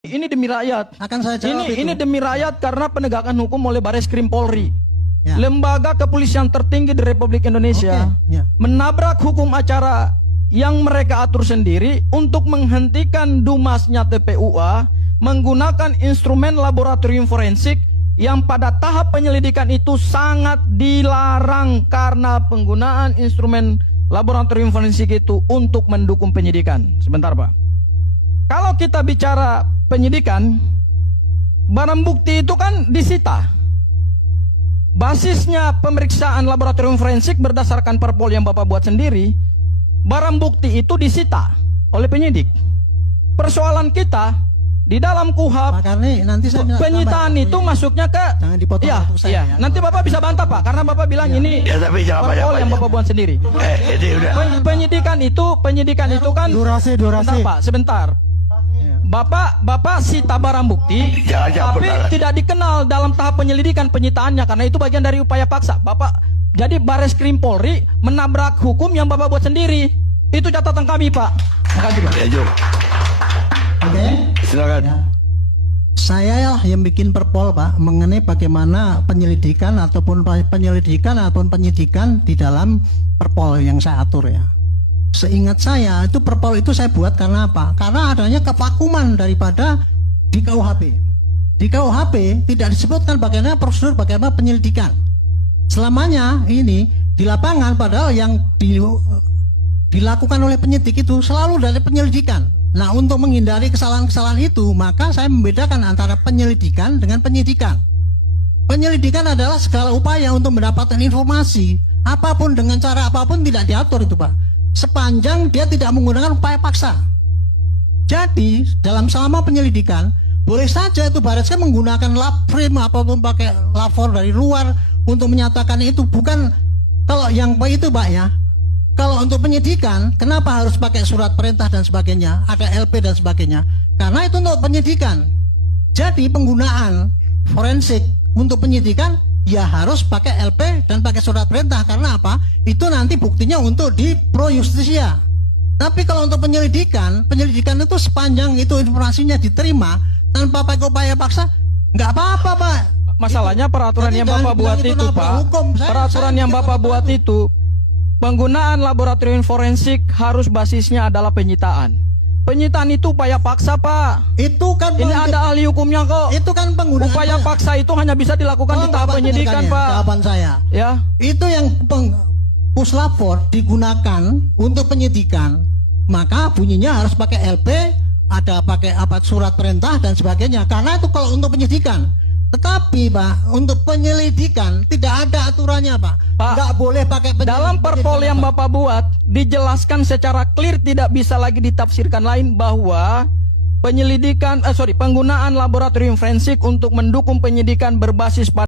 Ini demi rakyat. Akan saya jawab Ini demi rakyat karena penegakan hukum oleh Bareskrim Polri. Ya. Lembaga kepolisian tertinggi di Republik Indonesia menabrak hukum acara yang mereka atur sendiri untuk menghentikan dumasnya TPUA menggunakan instrumen laboratorium forensik yang pada tahap penyelidikan itu sangat dilarang karena penggunaan instrumen laboratorium forensik itu untuk mendukung penyidikan. Sebentar, Pak. Kalau kita bicara penyidikan, barang bukti itu kan disita. Basisnya pemeriksaan laboratorium forensik berdasarkan perpol yang Bapak buat sendiri. Barang bukti itu disita oleh penyidik. Persoalan kita di dalam KUHP, Pak Karni, nanti saya penyitaan itu masuknya ke jangan dipotong waktu saya, ya. Nanti Bapak bisa bantah, Pak, karena Bapak bilang ini Ya, tapi jangan perpol yang Bapak buat sendiri. Ini udah. Penyidikan itu kan Durasi. Sebentar, Pak, sebentar. Bapak sita barang bukti, tapi tidak dikenal dalam tahap penyelidikan penyitaannya karena itu bagian dari upaya paksa. Bapak jadi Bareskrim Polri menabrak hukum yang Bapak buat sendiri. Itu catatan kami, Pak. Makasih, Pak. Ya, Jok. Oke. Silakan. Ya. Saya yang bikin perpol, Pak, mengenai bagaimana penyidikan ataupun penyidikan di dalam perpol yang saya atur, ya. Seingat saya itu perpol itu saya buat karena apa? Karena adanya kevakuman daripada di KUHP. Di KUHP tidak disebutkan bagaimana prosedur bagaimana penyelidikan. Selamanya ini di lapangan padahal yang dilakukan oleh penyidik itu selalu dari penyelidikan. Nah, untuk menghindari kesalahan-kesalahan itu, maka saya membedakan antara penyelidikan dengan penyidikan. Penyelidikan adalah segala upaya untuk mendapatkan informasi, apapun dengan cara apapun tidak diatur itu, Pak. Sepanjang dia tidak menggunakan upaya paksa. Jadi dalam selama penyelidikan boleh saja itu Bareskrim menggunakan lab frame apapun pakai lapor dari luar untuk menyatakan itu bukan. Kalau yang itu, Pak, ya, kalau untuk penyidikan kenapa harus pakai surat perintah dan sebagainya, ada LP dan sebagainya, karena itu untuk penyidikan. Jadi penggunaan forensik untuk penyidikan ya harus pakai LP dan pakai surat perintah. Karena apa? Itu nanti buktinya untuk di pro justisia. Tapi kalau untuk penyelidikan itu sepanjang itu informasinya diterima tanpa pakai upaya paksa, nggak apa-apa, Pak. Masalahnya peraturan yang Bapak buat itu, Pak. Peraturan yang Bapak buat itu, penggunaan laboratorium forensik harus basisnya adalah penyitaan. Penyitaan itu upaya paksa, Pak. Itu kan ini ada ahli hukumnya kok. Itu kan penggunaan upaya paksa itu hanya bisa dilakukan di tahap penyidikan, Pak. Jawaban saya. Ya. Itu yang puslapor digunakan untuk penyidikan, maka bunyinya harus pakai LP, ada pakai apa surat perintah dan sebagainya. Karena itu kalau untuk penyidikan. Tetapi, Pak, untuk penyelidikan tidak ada aturannya, Pak. Nggak boleh pakai dalam perpol yang Bapak buat dijelaskan secara clear, tidak bisa lagi ditafsirkan lain bahwa penggunaan laboratorium forensik untuk mendukung penyidikan berbasis pada